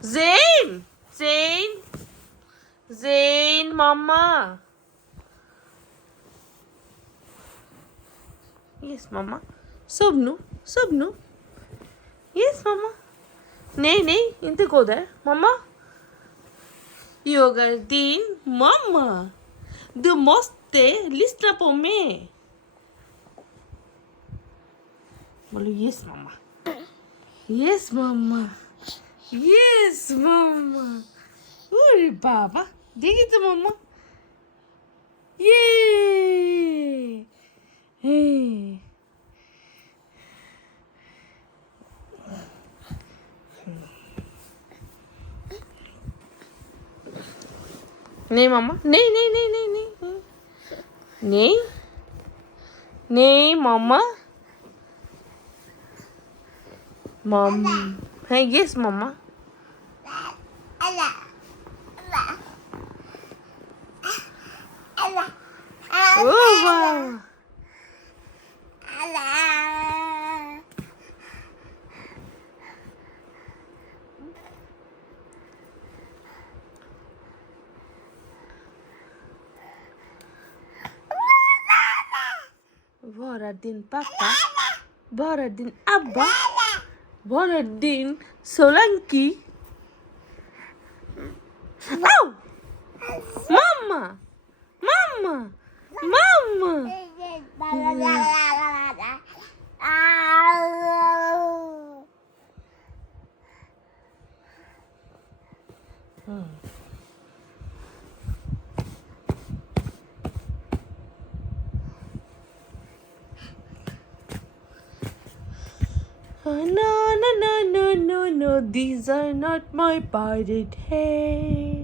Zayn, Zayn, Zayn, Mama. Yes, Mama. Subnu, Subnu. Yes, Mama. Nee, nee, inte gå där. Mamma. Din mamma. Du måste lyssna på mig. Bolo yes, Mamma. Yes, Mamma. Yes, Mamma. Uri, baba. Dig it, Mamma. Yay! Hey. Nee, Mama. Nee, nee, nee, nee, nee. Nee. Nee, Mama. Mom. Hey, yes, Mama. Oh, wow. Var är din pappa? Var är din Abba? Var är din Solanki? Au! Mamma! Mamma! Mamma! No, no, no, no, no, no, these are not my parted hair.